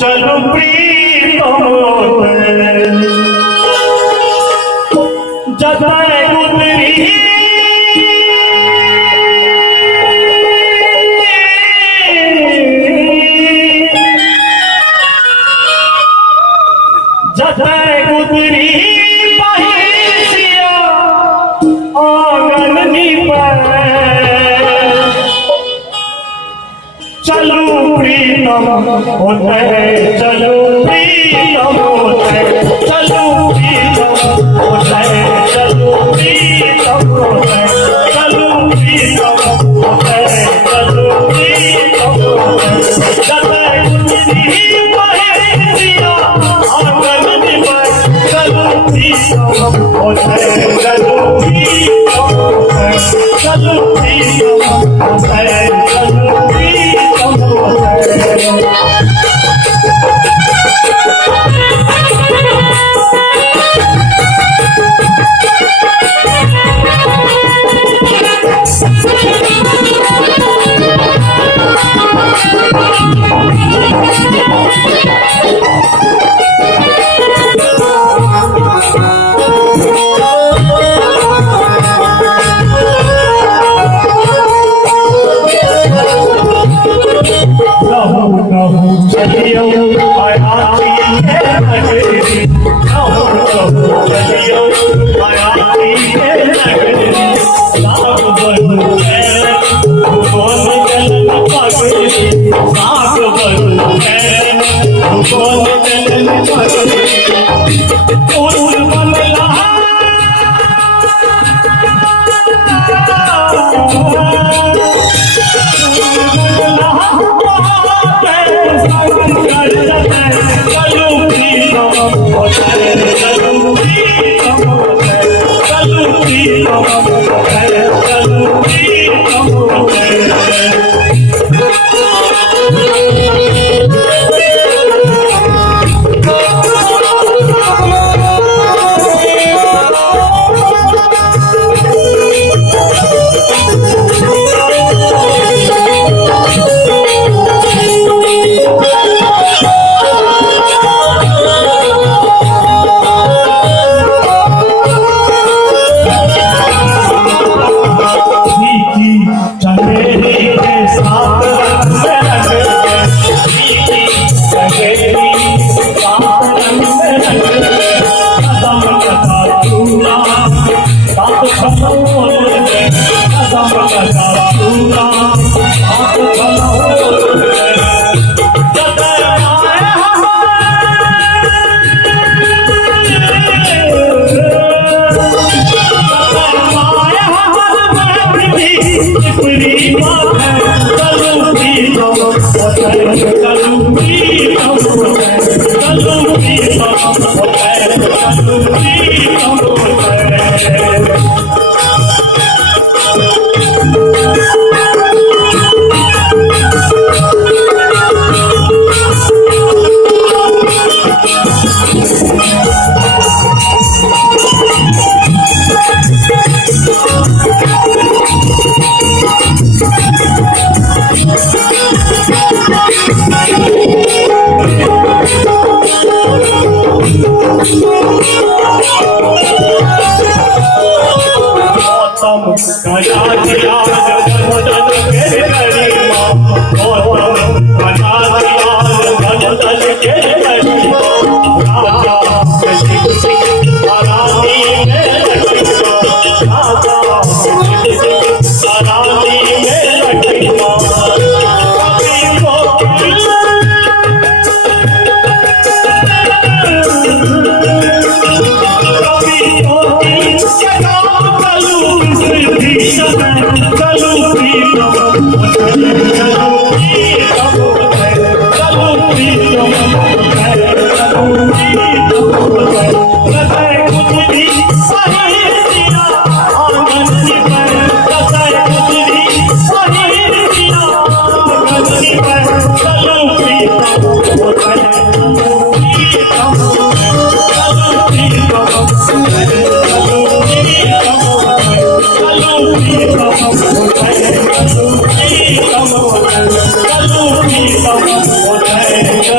चलो प्रीतम जताए गुजरी जताए गुजरी पहिसिया आंगन पर चलो प्रीतम होते चलो प्रीतम होते चलो प्रीतम होते चलो प्रीतम होते चलो प्रीतम होते चलो प्रीतम होते जताए गुजरी पहिसिया आंगन पर चलो प्रीतम होते चलो प्रीतम होते चलो प्रीतम होते चलो प्रीतम चलियो आयाती है नगरी चलियो आयाती है नगरी साग बलू है भगवान चलन पगड़ी साग बलू है भगवान चलन पगड़ी फूल बमला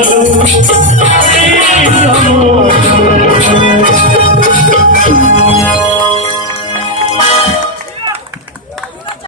करू